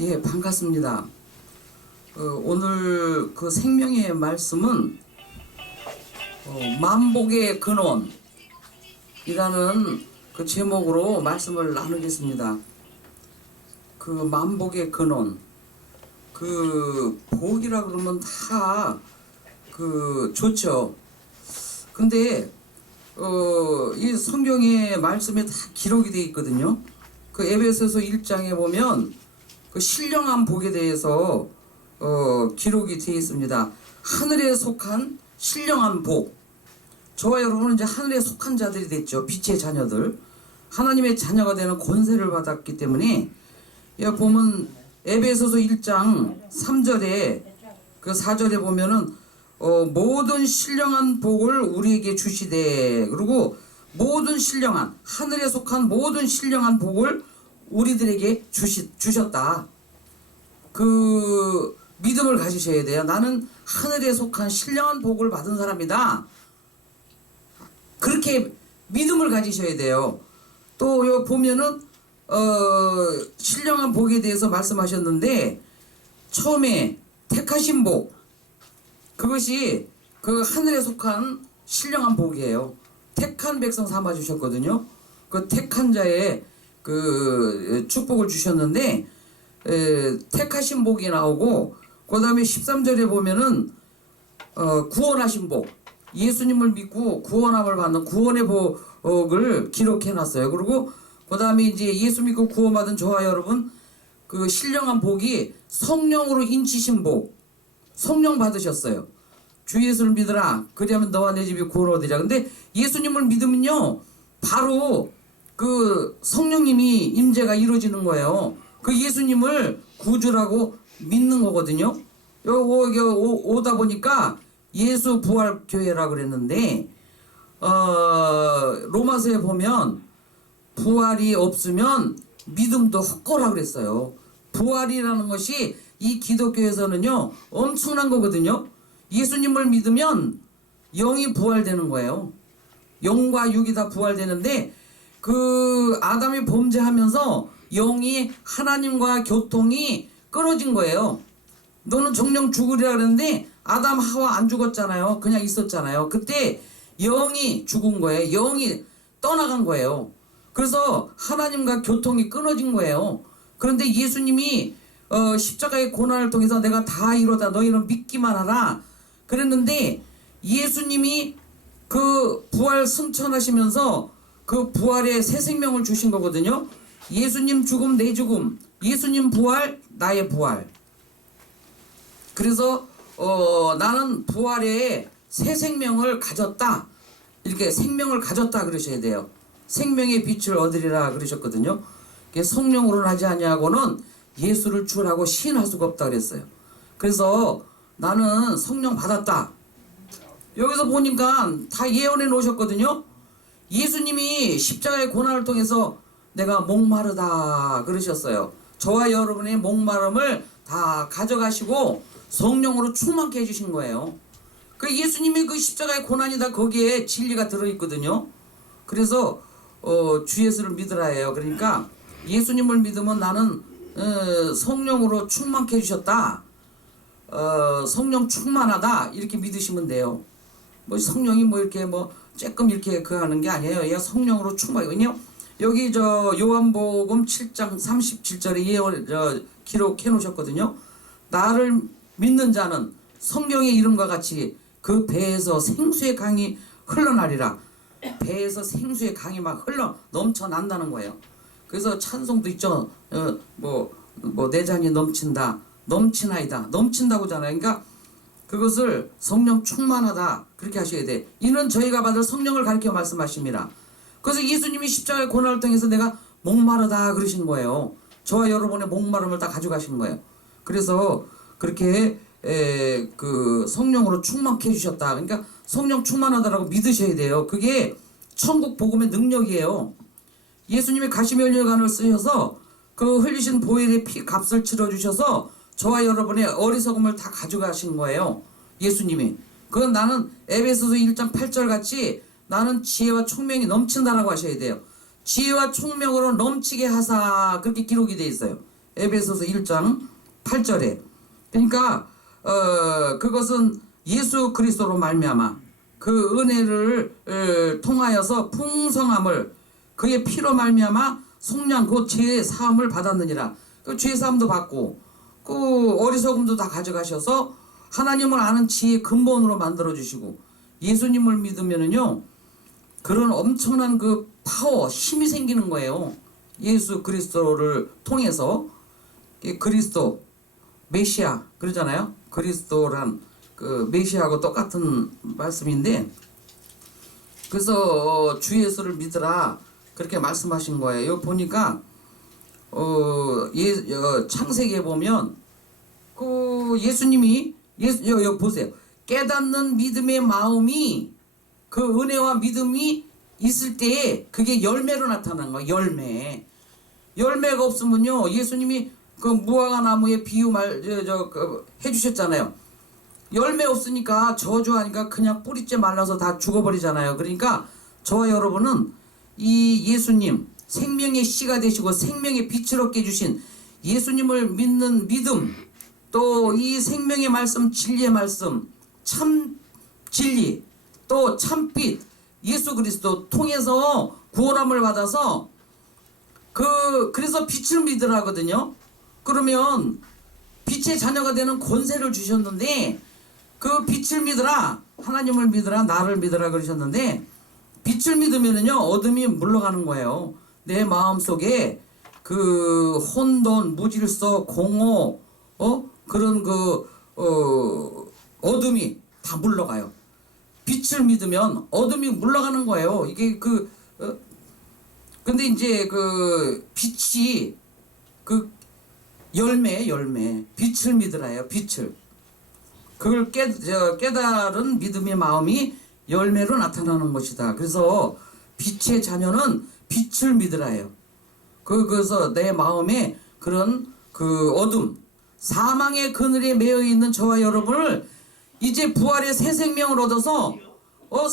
예, 반갑습니다. 오늘 그 생명의 말씀은 만복의 근원이라는 그 제목으로 말씀을 나누겠습니다. 그 만복의 근원, 그 복이라 그러면 다 그 좋죠. 근데 이 성경의 말씀에 다 기록이 되어 있거든요. 그 에베소서 1장에 보면 그 신령한 복에 대해서 기록이 되어 있습니다. 하늘에 속한 신령한 복. 저와 여러분은 이제 하늘에 속한 자들이 됐죠. 빛의 자녀들. 하나님의 자녀가 되는 권세를 받았기 때문에 여기 보면 에베소서 1장 3절에 그 4절에 보면은 모든 신령한 복을 우리에게 주시되, 그리고 모든 신령한, 하늘에 속한 모든 신령한 복을 우리들에게 주셨다. 그 믿음을 가지셔야 돼요. 나는 하늘에 속한 신령한 복을 받은 사람이다. 그렇게 믿음을 가지셔야 돼요. 또 여기 보면은 신령한 복에 대해서 말씀하셨는데, 처음에 택하신 복, 그것이 그 하늘에 속한 신령한 복이에요. 택한 백성 삼아 주셨거든요. 그 택한 자의 그 축복을 주셨는데, 택하신 복이 나오고, 그 다음에 13절에 보면은 구원하신 복, 예수님을 믿고 구원함을 받는 구원의 복을 기록해 놨어요. 그리고 그 다음에 이제 예수 믿고 구원받은 저와 여러분, 그 신령한 복이 성령으로 인치신 복, 성령 받으셨어요. 주 예수를 믿으라, 그리하면 너와 내 집이 구원 얻으리라. 근데 예수님을 믿으면요, 바로 그 성령님이 임재가 이루어지는 거예요. 그 예수님을 구주라고 믿는 거거든요. 여기 오다 보니까 예수 부활 교회라 그랬는데, 로마서에 보면 부활이 없으면 믿음도 헛거라 그랬어요. 부활이라는 것이 이 기독교에서는요 엄청난 거거든요. 예수님을 믿으면 영이 부활되는 거예요. 영과 육이 다 부활되는데, 그 아담이 범죄하면서 영이 하나님과 교통이 끊어진 거예요. 너는 정령 죽으리라 그랬는데 아담 하와 안 죽었잖아요. 그냥 있었잖아요. 그때 영이 죽은 거예요. 영이 떠나간 거예요. 그래서 하나님과 교통이 끊어진 거예요. 그런데 예수님이 십자가의 고난을 통해서 내가 다 이루었다, 너희는 믿기만 하라 그랬는데, 예수님이 그 부활 승천하시면서 그 부활의 새 생명을 주신 거거든요. 예수님 죽음 내 죽음, 예수님 부활 나의 부활. 그래서 나는 부활의 새 생명을 가졌다, 이렇게 생명을 가졌다 그러셔야 돼요. 생명의 빛을 얻으리라 그러셨거든요. 성령으로는 하지 아니하고는 예수를 주라고 시인할 수가 없다 그랬어요. 그래서 나는 성령 받았다. 여기서 보니까 다 예언해 놓으셨거든요. 예수님이 십자가의 고난을 통해서 내가 목마르다 그러셨어요. 저와 여러분의 목마름을 다 가져가시고 성령으로 충만케 해주신 거예요. 그 예수님의 그 십자가의 고난이 다 거기에 진리가 들어있거든요. 그래서 주 예수를 믿으라 해요. 그러니까 예수님을 믿으면 나는 성령으로 충만케 해주셨다, 성령 충만하다, 이렇게 믿으시면 돼요. 뭐 성령이 뭐 이렇게 뭐 조금 이렇게 그 하는 게 아니에요. 얘 성령으로 충만하거든요. 여기 저 요한복음 7장 37절에 예언 기록해 놓으셨거든요. 나를 믿는 자는 성경의 이름과 같이 그 배에서 생수의 강이 흘러나리라. 배에서 생수의 강이 막 흘러 넘쳐난다는 거예요. 그래서 찬송도 있죠. 내 잔이 넘친다, 넘치나이다, 넘친다고잖아요. 그러니까 그것을 성령 충만하다 그렇게 하셔야 돼. 이는 저희가 받을 성령을 가리켜 말씀하십니다. 그래서 예수님이 십자가의 고난을 통해서 내가 목마르다 그러신 거예요. 저와 여러분의 목마름을 다 가져가신 거예요. 그래서 그렇게 그 성령으로 충만케 해주셨다. 그러니까 성령 충만하다라고 믿으셔야 돼요. 그게 천국 복음의 능력이에요. 예수님이 가시면열관을 쓰셔서 그 흘리신 보혈의 피 값을 치러주셔서 저와 여러분의 어리석음을 다 가져가신 거예요. 예수님이. 그건 나는 에베소서 1장 8절 같이 나는 지혜와 총명이 넘친다라고 하셔야 돼요. 지혜와 총명으로 넘치게 하사, 그렇게 기록이 되어 있어요. 에베소서 1장 8절에. 그러니까 그것은 예수 그리스도로 말미암아 그 은혜를 통하여서 풍성함을 그의 피로 말미암아 속량 곧 죄의 사함을 받았느니라. 그 죄 사함도 받고 그 어리석음도 다 가져가셔서 하나님을 아는 지혜의 근본으로 만들어 주시고 예수님을 믿으면은요 그런 엄청난 그 파워 힘이 생기는 거예요. 예수 그리스도를 통해서 그리스도 메시아 그러잖아요. 그리스도란 그 메시아하고 똑같은 말씀인데 그래서 주 예수를 믿으라 그렇게 말씀하신 거예요. 여기 보니까 창세기에 보면 그 예수님이 여기 보세요. 깨닫는 믿음의 마음이 그 은혜와 믿음이 있을 때에 그게 열매로 나타나는 거예요. 열매가 없으면요 예수님이 그 무화과 나무의 비유 해주셨잖아요. 열매 없으니까 저주하니까 그냥 뿌리째 말라서 다 죽어버리잖아요. 그러니까 저와 여러분은 이 예수님 생명의 씨가 되시고 생명의 빛을 얻게 해주신 예수님을 믿는 믿음 또 이 생명의 말씀 진리의 말씀 참 진리 또 참빛 예수 그리스도 통해서 구원함을 받아서 그래서 빛을 믿으라거든요. 그러면 빛의 자녀가 되는 권세를 주셨는데 그 빛을 믿으라 하나님을 믿으라 나를 믿으라 그러셨는데 빛을 믿으면은요 어둠이 물러가는 거예요. 내 마음속에 그 혼돈 무질서 공허 그런 어둠이 다 물러가요. 빛을 믿으면 어둠이 물러가는 거예요. 이게 근데 이제 그 빛이 그 열매 빛을 믿으라요. 빛을 그걸 깨달은 믿음의 마음이 열매로 나타나는 것이다. 그래서 빛의 자녀는 빛을 믿으라요. 그래서 내 마음에 그런 그 어둠 사망의 그늘에 매여 있는 저와 여러분을 이제 부활의 새 생명을 얻어서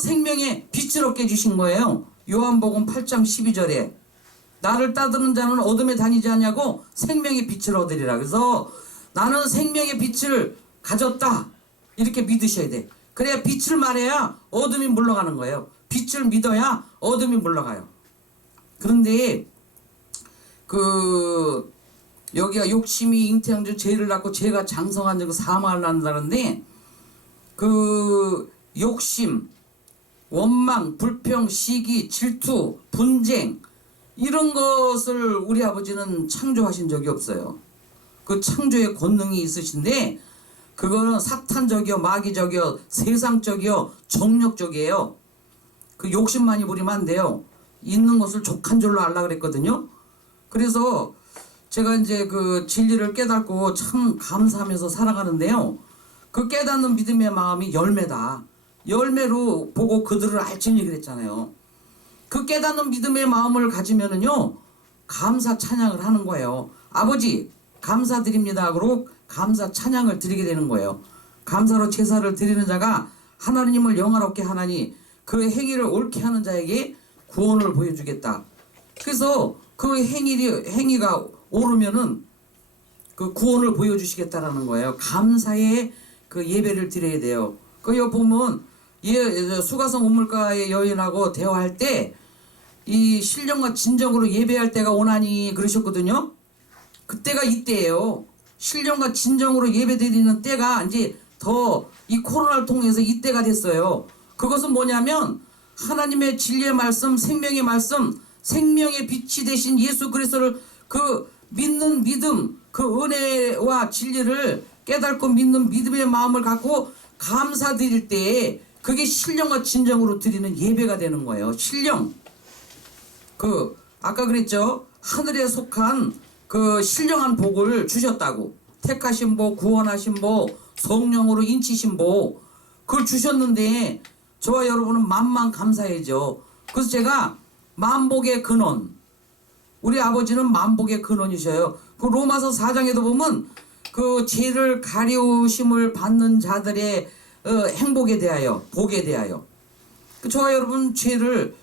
생명의 빛을 얻게 해주신 거예요. 요한복음 8장 12절에 나를 따르는 자는 어둠에 다니지 않냐고 생명의 빛을 얻으리라. 그래서 나는 생명의 빛을 가졌다 이렇게 믿으셔야 돼. 그래야 빛을 말해야 어둠이 물러가는 거예요. 빛을 믿어야 어둠이 물러가요. 그런데 여기가 욕심이 잉태한 줄 죄를 낳고 죄가 장성한 줄 사망을 낳는다는데 그 욕심, 원망, 불평, 시기, 질투, 분쟁 이런 것을 우리 아버지는 창조하신 적이 없어요. 그 창조의 권능이 있으신데 그거는 사탄적이요, 마귀적이요, 세상적이요, 정력적이에요. 그 욕심 많이 부리면 안 돼요. 있는 것을 족한 줄로 알라 그랬거든요. 그래서 제가 이제 그 진리를 깨닫고 참 감사하면서 살아가는데요. 그 깨닫는 믿음의 마음이 열매다. 열매로 보고 그들을 알지니 그랬잖아요. 그 깨닫는 믿음의 마음을 가지면은요 감사 찬양을 하는 거예요. 아버지 감사드립니다. 그러고 감사 찬양을 드리게 되는 거예요. 감사로 제사를 드리는 자가 하나님을 영화롭게 하나니 그 행위를 옳게 하는 자에게 구원을 보여주겠다. 그래서 그 행위가 오르면은 그 구원을 보여주시겠다라는 거예요. 감사의 그 예배를 드려야 돼요. 여기 보면 수가성 우물가의 여인하고 대화할 때 이 신령과 진정으로 예배할 때가 오나니 그러셨거든요. 그때가 이때예요. 신령과 진정으로 예배 드리는 때가 이제 더 이 코로나를 통해서 이때가 됐어요. 그것은 뭐냐면 하나님의 진리의 말씀, 생명의 말씀, 생명의 빛이 되신 예수 그리스도를 그 믿는 믿음, 그 은혜와 진리를 깨닫고 믿는 믿음의 마음을 갖고 감사드릴 때에 그게 신령과 진정으로 드리는 예배가 되는 거예요. 신령. 아까 그랬죠. 하늘에 속한 그 신령한 복을 주셨다고. 택하신 복, 구원하신 복, 성령으로 인치신 복 그걸 주셨는데 저와 여러분은 만만 감사해야죠. 그래서 제가 만복의 근원 우리 아버지는 만복의 근원이셔요. 그 로마서 4장에도 보면 그 죄를 가리우심을 받는 자들의 행복에 대하여 복에 대하여 저와 여러분 죄를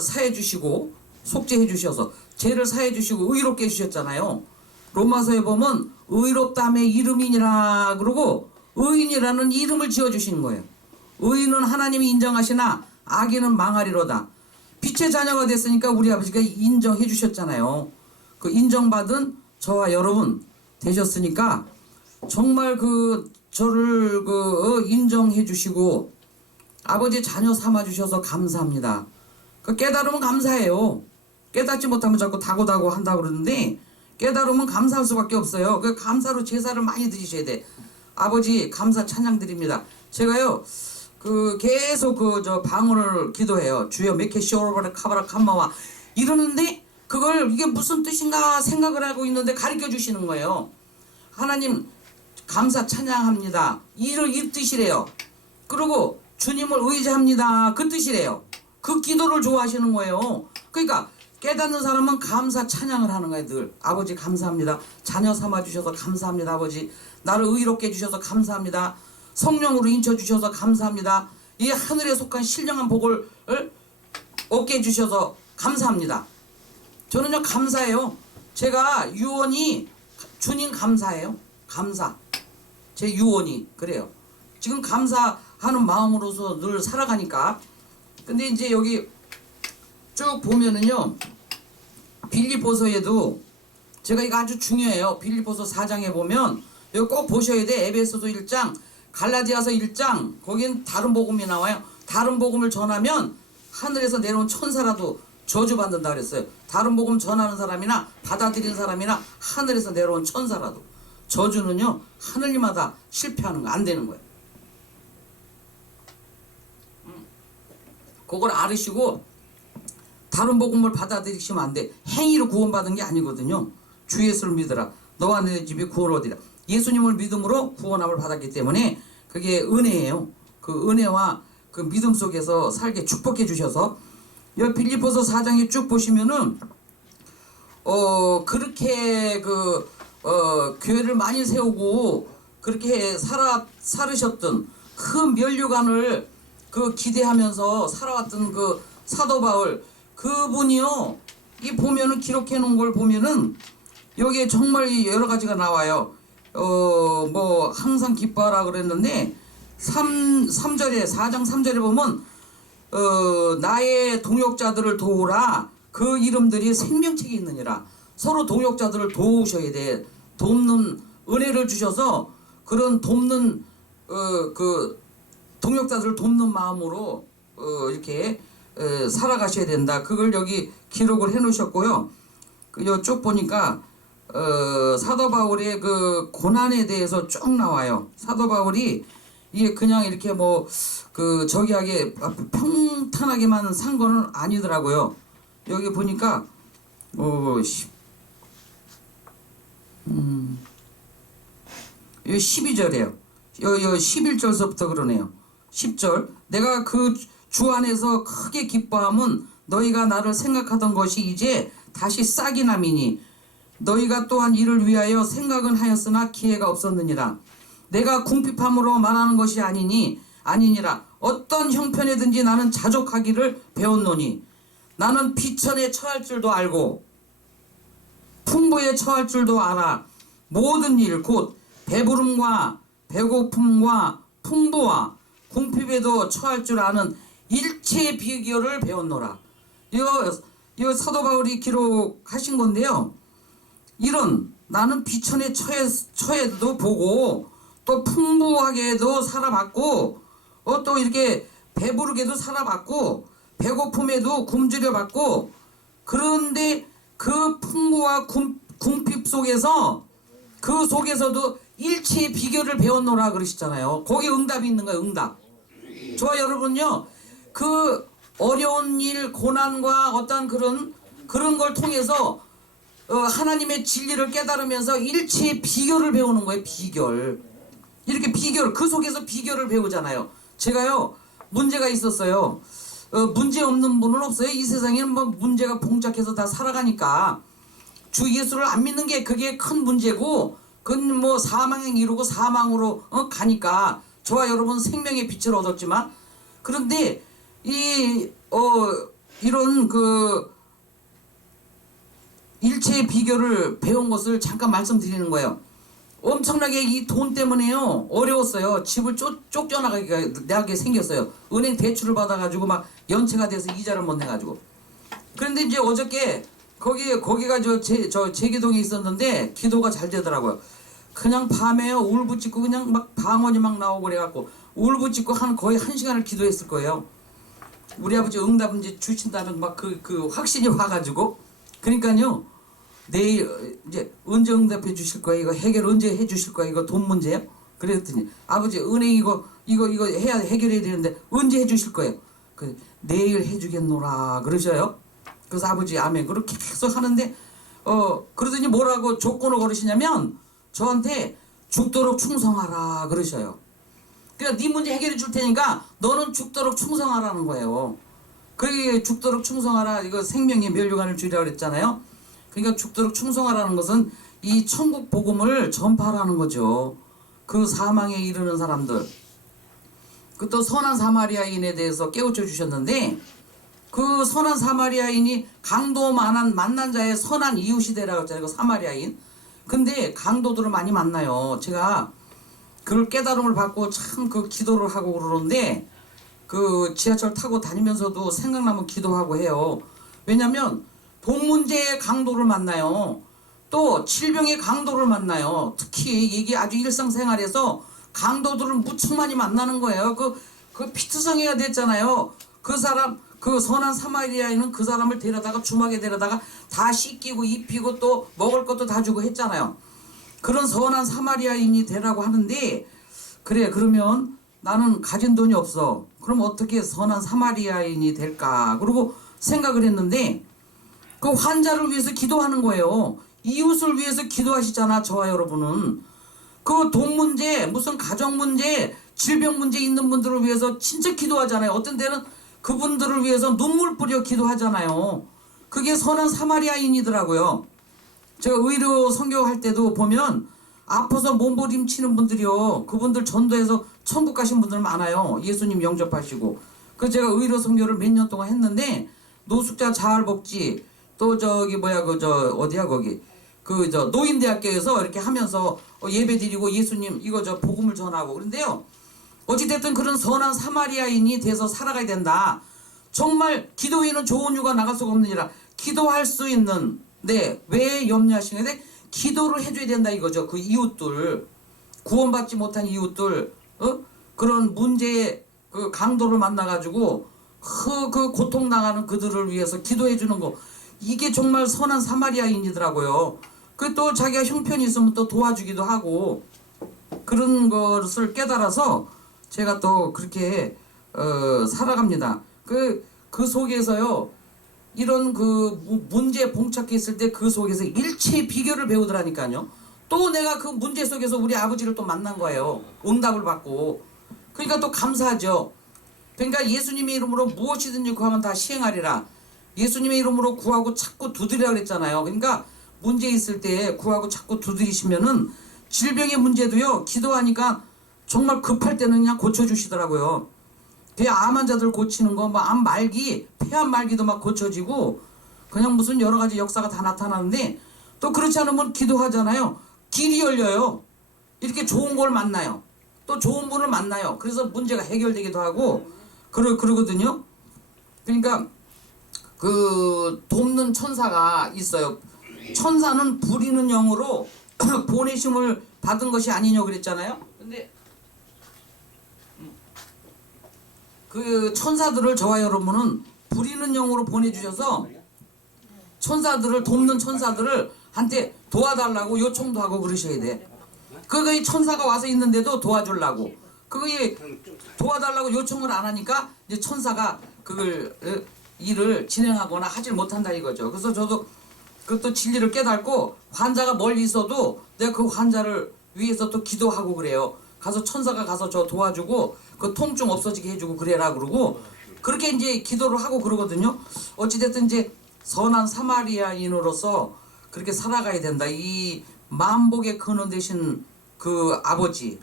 사해 주시고 속죄해 주셔서 죄를 사해 주시고 의롭게 해 주셨잖아요. 로마서에 보면 의롭다함의 이름이니라 그러고 의인이라는 이름을 지어주시는 거예요. 의인은 하나님이 인정하시나 악인은 망하리로다. 빛의 자녀가 됐으니까 우리 아버지가 인정해 주셨잖아요. 그 인정받은 저와 여러분 되셨으니까 정말 그 저를 인정해 주시고 아버지 자녀 삼아 주셔서 감사합니다. 그 깨달으면 감사해요. 깨닫지 못하면 자꾸 다고다고 한다고 그러는데 깨달으면 감사할 수밖에 없어요. 그 감사로 제사를 많이 드리셔야 돼. 아버지 감사 찬양 드립니다. 제가요 계속 저 방언을 기도해요. 주여 메케시오르바라 카바라 캄마와 이러는데 그걸 이게 무슨 뜻인가 생각을 하고 있는데 가르쳐 주시는 거예요. 하나님 감사 찬양합니다. 이 뜻이래요. 그리고 주님을 의지합니다. 그 뜻이래요. 그 기도를 좋아하시는 거예요. 그러니까 깨닫는 사람은 감사 찬양을 하는 거예요. 늘 아버지 감사합니다. 자녀 삼아 주셔서 감사합니다. 아버지 나를 의롭게 해주셔서 감사합니다. 성령으로 인쳐주셔서 감사합니다. 이 하늘에 속한 신령한 복을 얻게 해주셔서 감사합니다. 저는요 감사해요. 제가 유언이 주님 감사해요. 감사. 제 유언이 그래요. 지금 감사하는 마음으로서 늘 살아가니까. 근데 이제 여기 쭉 보면은요 빌립보서에도 제가 이거 아주 중요해요. 빌립보서 4장에 보면 이거 꼭 보셔야 돼. 에베소서 1장 갈라디아서 1장 거긴 다른 복음이 나와요. 다른 복음을 전하면 하늘에서 내려온 천사라도 저주받는다 그랬어요. 다른 복음 전하는 사람이나 받아들이는 사람이나 하늘에서 내려온 천사라도 저주는요 하늘님마다 실패하는 거 안 되는 거예요. 그걸 알으시고 다른 복음을 받아들이시면 안 돼. 행위로 구원받은 게 아니거든요. 주 예수를 믿으라. 너와 내 집이 구원을 얻으리라. 예수님을 믿음으로 구원함을 받았기 때문에 그게 은혜예요. 그 은혜와 그 믿음 속에서 살게 축복해 주셔서 이 빌립보서 4장에 쭉 보시면은 그렇게 교회를 많이 세우고 그렇게 살으셨던 그 면류관을 기대하면서 살아왔던 그 사도 바울 그분이요 이 보면은 기록해 놓은 걸 보면은 여기에 정말 여러 가지가 나와요. 뭐 항상 기뻐하라 그랬는데 3절에 4장 3절에 보면 나의 동역자들을 도우라. 그 이름들이 생명책이 있느니라. 서로 동역자들을 도우셔야 돼. 돕는 은혜를 주셔서 그런 돕는 그 동역자들을 돕는 마음으로 이렇게 살아가셔야 된다. 그걸 여기 기록을 해 놓으셨고요. 쭉 보니까 사도 바울의 그 고난에 대해서 쭉 나와요. 사도 바울이 이게 그냥 이렇게 저기하게 평탄하게만 산 거는 아니더라고요. 여기 보니까 12절이에요. 11절서부터 그러네요. 10절 내가 그 주 안에서 크게 기뻐함은 너희가 나를 생각하던 것이 이제 다시 싹이 남이니 너희가 또한 이를 위하여 생각은 하였으나 기회가 없었느니라. 내가 궁핍함으로 말하는 것이 아니니라. 어떤 형편에든지 나는 자족하기를 배웠노니 나는 비천에 처할 줄도 알고 풍부에 처할 줄도 알아. 모든 일 곧 배부름과 배고픔과 풍부와 궁핍에도 처할 줄 아는 일체의 비결을 배웠노라. 이거 사도 바울이 기록하신 건데요. 이런 나는 비천에 처해도 보고 또 풍부하게도 살아봤고 또 이렇게 배부르게도 살아봤고 배고픔에도 굶주려 봤고 그런데 그 풍부와 궁핍 속에서 그 속에서도 일체의 비결을 배웠노라 그러시잖아요. 거기 응답이 있는 거예요. 응답. 저와 여러분요 그 어려운 일 고난과 어떤 그런 걸 통해서 하나님의 진리를 깨달으면서 일체의 비결을 배우는 거예요. 비결. 이렇게 비결 그 속에서 비결을 배우잖아요. 제가요 문제가 있었어요. 문제 없는 분은 없어요. 이 세상에는 뭐 문제가 봉착해서 다 살아가니까 주 예수를 안 믿는 게 그게 큰 문제고 그건 뭐 사망에 이르고 사망으로 가니까 저와 여러분 생명의 빛을 얻었지만 그런데 이런 일체의 비결을 배운 것을 잠깐 말씀드리는 거예요. 엄청나게 이 돈 때문에요 어려웠어요. 집을 쫓겨나가게 생겼어요. 은행 대출을 받아가지고 막 연체가 돼서 이자를 못 내가지고. 그런데 이제 어저께 거기가 저 제기동에 있었는데 기도가 잘 되더라고요. 그냥 밤에요 울부짖고 그냥 막 방언이 막 나오고 그래갖고 울부짖고 거의 1시간을 기도했을 거예요. 우리 아버지 응답은 이제 주신다는 막 그 확신이 와가지고. 그러니까요 내일 이제 언제 응답해 주실 거야? 이거 해결 언제 해 주실 거야? 이거 돈 문제요? 그랬더니 아버지 은행 이거 해야 해결해야 되는데 언제 해 주실 거예요? 그 내일 해 주겠노라 그러셔요. 그래서 아버지 아멘 그렇게 계속 하는데 그러더니 뭐라고 조건을 걸으시냐면 저한테 죽도록 충성하라 그러셔요. 그러니까 네 문제 해결해 줄 테니까 너는 죽도록 충성하라는 거예요. 그게 죽도록 충성하라 이거 생명의 면류관을 주리라고 그랬잖아요. 그러니까 죽도록 충성하라는 것은 이 천국 복음을 전파하라는 거죠. 그 사망에 이르는 사람들. 그 또 선한 사마리아인에 대해서 깨우쳐 주셨는데 그 선한 사마리아인이 강도 만난 자의 선한 이웃이 되라고 했잖아요. 그 사마리아인. 근데 강도들을 많이 만나요. 제가 그걸 깨달음을 받고 참 그 기도를 하고 그러는데 그 지하철 타고 다니면서도 생각나면 기도하고 해요. 왜냐면 돈 문제의 강도를 만나요. 또 질병의 강도를 만나요. 특히 이게 아주 일상생활에서 강도들을 무척 많이 만나는 거예요. 그 피투성이가 됐잖아요. 그 선한 사마리아인은 그 사람을 데려다가 주막에 데려다가 다 씻기고 입히고 또 먹을 것도 다 주고 했잖아요. 그런 선한 사마리아인이 되라고 하는데 그래 그러면 나는 가진 돈이 없어. 그럼 어떻게 선한 사마리아인이 될까? 그러고 생각을 했는데 그 환자를 위해서 기도하는 거예요. 이웃을 위해서 기도하시잖아 저와 여러분은. 그 돈 문제 무슨 가정 문제 질병 문제 있는 분들을 위해서 진짜 기도하잖아요. 어떤 때는 그분들을 위해서 눈물 뿌려 기도하잖아요. 그게 선한 사마리아인이더라고요. 제가 의료 선교할 때도 보면 아파서 몸부림치는 분들이요. 그분들 전도해서 천국 가신 분들 많아요. 예수님 영접하시고. 그래서 제가 의료 선교를 몇 년 동안 했는데 노숙자 자활복지 또 어디야 거기 노인대학교에서 이렇게 하면서 예배 드리고 예수님 복음을 전하고 그런데요. 어찌됐든 그런 선한 사마리아인이 돼서 살아가야 된다. 정말 기도 외에는 좋은 이유가 나갈 수가 없느니라. 기도할 수 있는 왜 염려하시는데 기도를 해줘야 된다 이거죠. 그 이웃들 구원받지 못한 이웃들 그런 문제의 그 강도를 만나가지고 그 고통 나가는 그들을 위해서 기도해 주는 거 이게 정말 선한 사마리아인이더라고요. 그 또 자기가 형편이 있으면 또 도와주기도 하고 그런 것을 깨달아서 제가 또 그렇게 살아갑니다. 그 속에서요 이런 그 문제에 봉착해 있을 때 그 속에서 일체의 비결을 배우더라니까요. 또 내가 그 문제 속에서 우리 아버지를 또 만난 거예요. 응답을 받고. 그러니까 또 감사하죠. 그러니까 예수님의 이름으로 무엇이든지 구하면 다 시행하리라. 예수님의 이름으로 구하고 찾고 두드리라 그랬잖아요. 그러니까 문제 있을 때 구하고 찾고 두드리시면은 질병의 문제도요 기도하니까 정말 급할 때는 그냥 고쳐주시더라고요. 암 환자들 고치는 거, 암 말기, 폐암 말기도 막 고쳐지고 그냥 무슨 여러 가지 역사가 다 나타나는데 또 그렇지 않으면 기도하잖아요. 길이 열려요. 이렇게 좋은 걸 만나요. 또 좋은 분을 만나요. 그래서 문제가 해결되기도 하고 그러거든요. 그러니까 그 돕는 천사가 있어요. 천사는 부리는 영으로 보내심을 받은 것이 아니냐고 그랬잖아요. 근데 그 천사들을 저와 여러분은 부리는 영으로 보내주셔서 천사들을 돕는 천사들을 한테 도와달라고 요청도 하고 그러셔야 돼. 그게 천사가 와서 있는데도 도와주려고 그게 도와달라고 요청을 안 하니까 이제 천사가 그걸 일을 진행하거나 하질 못한다 이거죠. 그래서 저도 그것도 진리를 깨닫고 환자가 멀리 있어도 내가 그 환자를 위해서 또 기도하고 그래요. 가서 천사가 가서 저 도와주고 그 통증 없어지게 해주고 그래라 그러고 그렇게 이제 기도를 하고 그러거든요. 어찌됐든 이제 선한 사마리아인으로서 그렇게 살아가야 된다. 이 만복의 근원 되신 그 아버지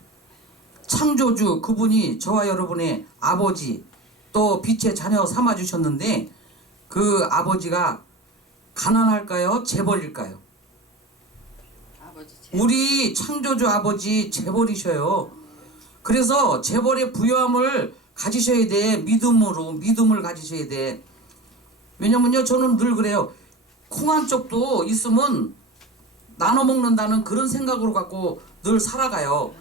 창조주 그분이 저와 여러분의 아버지 또 빛의 자녀 삼아 주셨는데 그 아버지가 가난할까요? 재벌일까요? 우리 창조주 아버지 재벌이셔요. 그래서 재벌의 부유함을 가지셔야 돼. 믿음을 가지셔야 돼. 왜냐면요, 저는 늘 그래요. 콩 한 쪽도 있으면 나눠 먹는다는 그런 생각으로 갖고 늘 살아가요.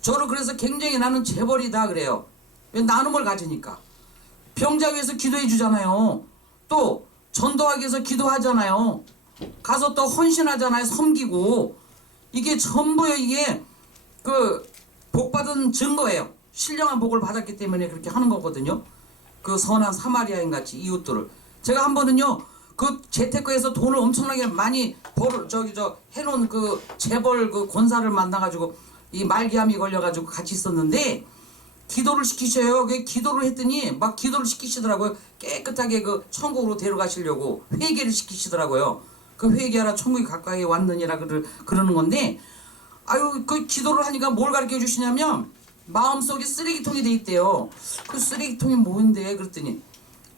저는 그래서 굉장히 나는 재벌이다 그래요. 왜? 나눔을 가지니까. 병자 위해서 기도해 주잖아요. 또 전도하기 위해서 기도하잖아요. 가서 또 헌신하잖아요. 섬기고. 이게 전부요. 이게 그 복받은 증거예요. 신령한 복을 받았기 때문에 그렇게 하는 거거든요. 그 선한 사마리아인 같이 이웃들을. 제가 한 번은요, 그 재테크에서 돈을 엄청나게 많이 해놓은 그 재벌 그 권사를 만나가지고 이 말기암이 걸려가지고 같이 있었는데, 기도를 시키셔요. 그 기도를 했더니 막 기도를 시키시더라고요. 깨끗하게 그 천국으로 데려가시려고 회개를 시키시더라고요. 그 회개하라 천국이 가까이 왔느니라 그러는 건데, 아유, 그 기도를 하니까 뭘 가르쳐 주시냐면 마음속에 쓰레기통이 돼 있대요. 그 쓰레기통이 뭔데? 그랬더니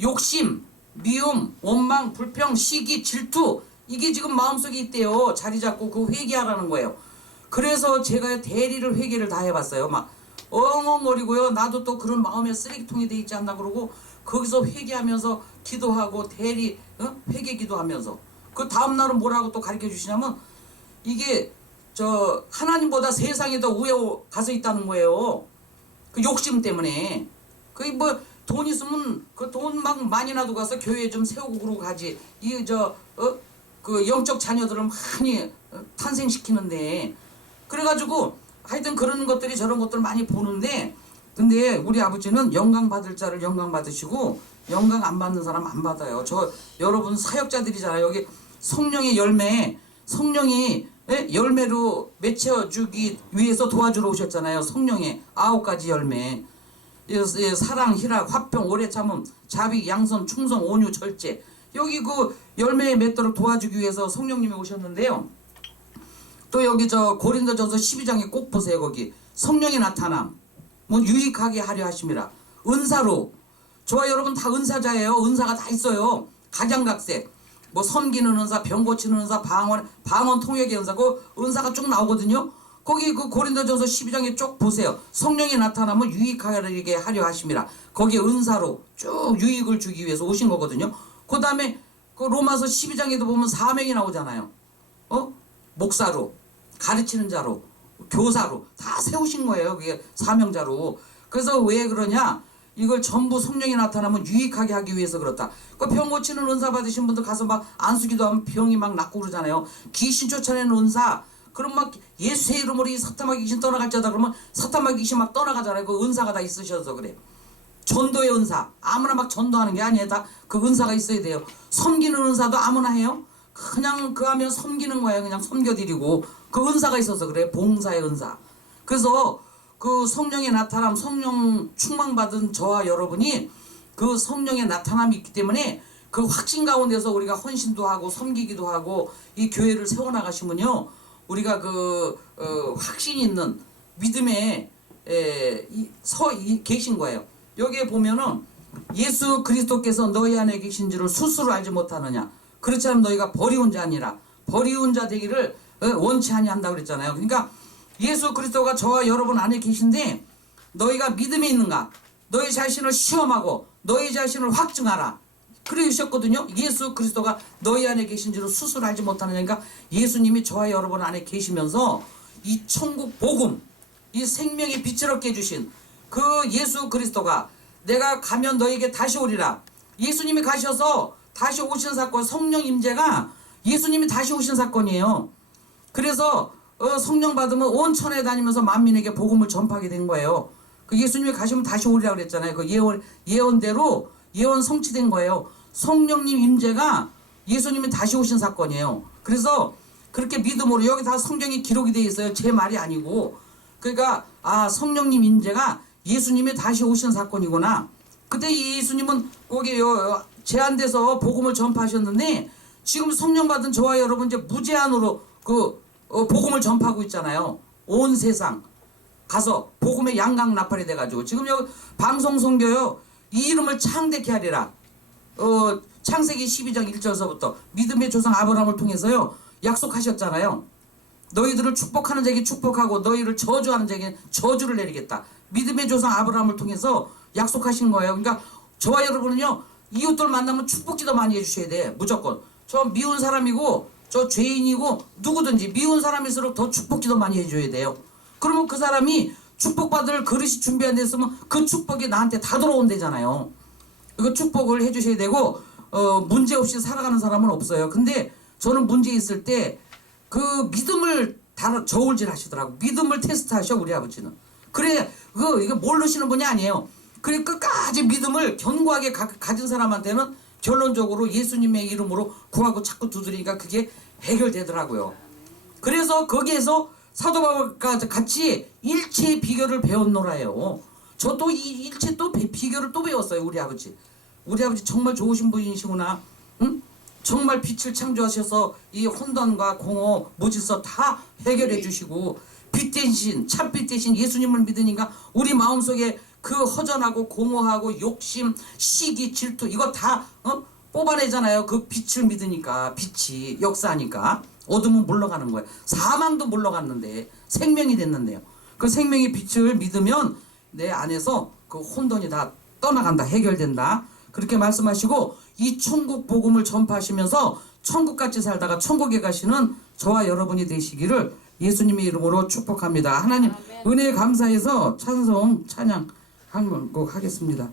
욕심, 미움, 원망, 불평, 시기, 질투, 이게 지금 마음속에 있대요. 자리 잡고 그 회개하라는 거예요. 그래서 제가 대리를 회개를 다 해봤어요. 막 엉엉거리고요. 나도 또 그런 마음에 쓰레기통이 돼 있지 않나 그러고 거기서 회개하면서 기도하고 대리 회개 기도하면서 그 다음날은 뭐라고 또 가르쳐 주시냐면 이게 저 하나님보다 세상에 더 위에 가서 있다는 거예요. 그 욕심 때문에. 그 뭐 돈 있으면 그 돈 막 많이 나도 가서 교회 좀 세우고 그러고 가지. 이 그 영적 자녀들을 많이 탄생시키는데. 그래가지고 하여튼 그런 것들이 저런 것들을 많이 보는데, 근데 우리 아버지는 영광 받을 자를 영광 받으시고 영광 안 받는 사람 안 받아요. 저 여러분 사역자들이잖아요. 여기 성령의 열매, 성령이 열매로 맺혀주기 위해서 도와주러 오셨잖아요. 성령의 9가지 열매. 사랑, 희락, 화평, 오래 참음, 자비, 양선, 충성, 온유, 절제. 여기 그 열매에 맺도록 도와주기 위해서 성령님이 오셨는데요. 또 여기 저 고린도전서 12장에 꼭 보세요. 거기 성령의 나타남, 뭐 유익하게 하려 하심이라. 은사로. 저와 여러분 다 은사자예요. 은사가 다 있어요. 각양각색. 뭐 섬기는 은사, 병 고치는 은사, 방언 통역의 은사, 그 은사가 쭉 나오거든요. 거기 그 고린도전서 12장에 쭉 보세요. 성령이 나타나면 유익하게 하려 하심이라. 거기에 은사로 쭉 유익을 주기 위해서 오신 거거든요. 그 다음에 그 로마서 12장에도 보면 사명이 나오잖아요. 목사로, 가르치는 자로, 교사로 다 세우신 거예요. 그게 사명자로. 그래서 왜 그러냐? 이걸 전부 성령이 나타나면 유익하게 하기 위해서 그렇다. 그 병 고치는 은사 받으신 분들 가서 막 안수기도 하면 병이 막 낫고 그러잖아요. 귀신 쫓아내는 은사. 그럼 막 예수의 이름으로 이 사탄마귀 귀신 떠나갈지어다 그러면 사탄마귀 귀신 막 떠나가잖아요. 그 은사가 다 있으셔서 그래. 전도의 은사. 아무나 막 전도하는 게 아니에요. 다 그 은사가 있어야 돼요. 섬기는 은사도 아무나 해요. 그냥 그 하면 섬기는 거예요. 그냥 섬겨드리고. 그 은사가 있어서 그래. 봉사의 은사. 그래서 그 성령의 나타남, 성령 충만받은 저와 여러분이 그 성령의 나타남이 있기 때문에 그 확신 가운데서 우리가 헌신도 하고 섬기기도 하고 이 교회를 세워나가시면요, 우리가 그 확신 있는 믿음에 계신 거예요. 여기에 보면은 예수 그리스도께서 너희 안에 계신 줄을 스스로 알지 못하느냐. 그렇지 않으면 너희가 버리운 자 아니라 버리운 자 되기를 원치 아니한다 그랬잖아요. 그러니까 예수 그리스도가 저와 여러분 안에 계신데 너희가 믿음이 있는가? 너희 자신을 시험하고 너희 자신을 확증하라. 그러셨거든요. 예수 그리스도가 너희 안에 계신 줄을 스스로 알지 못하느냐니까 예수님이 저와 여러분 안에 계시면서 이 천국 복음, 이 생명의 빛을 얻게 해주신 그 예수 그리스도가 내가 가면 너에게 다시 오리라. 예수님이 가셔서 다시 오신 사건, 성령 임재가 예수님이 다시 오신 사건이에요. 그래서 성령 받으면 온 천에 다니면서 만민에게 복음을 전파하게 된 거예요. 그 예수님이 가시면 다시 오리라 그랬잖아요. 그 예언대로 예언 성취된 거예요. 성령님 임재가 예수님이 다시 오신 사건이에요. 그래서 그렇게 믿음으로, 여기 다 성경에 기록이 되어 있어요. 제 말이 아니고. 그러니까 성령님 임재가 예수님이 다시 오신 사건이구나. 그때 예수님은 거기 제한돼서 복음을 전파하셨는데 지금 성령 받은 저와 여러분 이제 무제한으로 그 복음을 전파하고 있잖아요. 온 세상 가서 복음의 양강 나팔이 돼가지고 지금 여기 방송 선교요, 이 이름을 창대케 하리라. 창세기 12장 1절서부터 믿음의 조상 아브라함을 통해서요 약속하셨잖아요. 너희들을 축복하는 자에게 축복하고 너희를 저주하는 자에게 저주를 내리겠다. 믿음의 조상 아브라함을 통해서 약속하신 거예요. 그러니까 저와 여러분은요 이웃들 만나면 축복기도 많이 해주셔야 돼. 무조건. 저 미운 사람이고 저 죄인이고 누구든지 미운 사람일수록 더 축복기도 많이 해줘야 돼요. 그러면 그 사람이 축복받을 그릇이 준비 안 됐으면 그 축복이 나한테 다 돌아온대잖아요. 이거 축복을 해주셔야 되고 문제 없이 살아가는 사람은 없어요. 근데 저는 문제 있을 때 그 믿음을 저울질 하시더라고. 믿음을 테스트하셔 우리 아버지는. 그래 이거 모르시는 분이 아니에요. 그래 끝까지 믿음을 견고하게 가진 사람한테는 결론적으로 예수님의 이름으로 구하고 자꾸 두드리니까 그게 해결되더라고요. 그래서 거기에서 사도 바울과 같이 일체의 비결을 배웠노라요. 저 또 이 일체 또 비결을 또 배웠어요. 우리 아버지. 우리 아버지 정말 좋으신 분이시구나. 응? 정말 빛을 창조하셔서 이 혼돈과 공허, 무질서 다 해결해 주시고 빛 대신 참빛 대신 예수님을 믿으니까 우리 마음속에 그 허전하고 공허하고 욕심, 시기, 질투 이거 다 뽑아내잖아요. 그 빛을 믿으니까 빛이 역사하니까 어둠은 물러가는 거예요. 사망도 물러갔는데 생명이 됐는데요. 그 생명의 빛을 믿으면 내 안에서 그 혼돈이 다 떠나간다. 해결된다. 그렇게 말씀하시고 이 천국 복음을 전파하시면서 천국같이 살다가 천국에 가시는 저와 여러분이 되시기를 예수님의 이름으로 축복합니다. 하나님 은혜에 감사해서 찬송 찬양 한 곡 하겠습니다.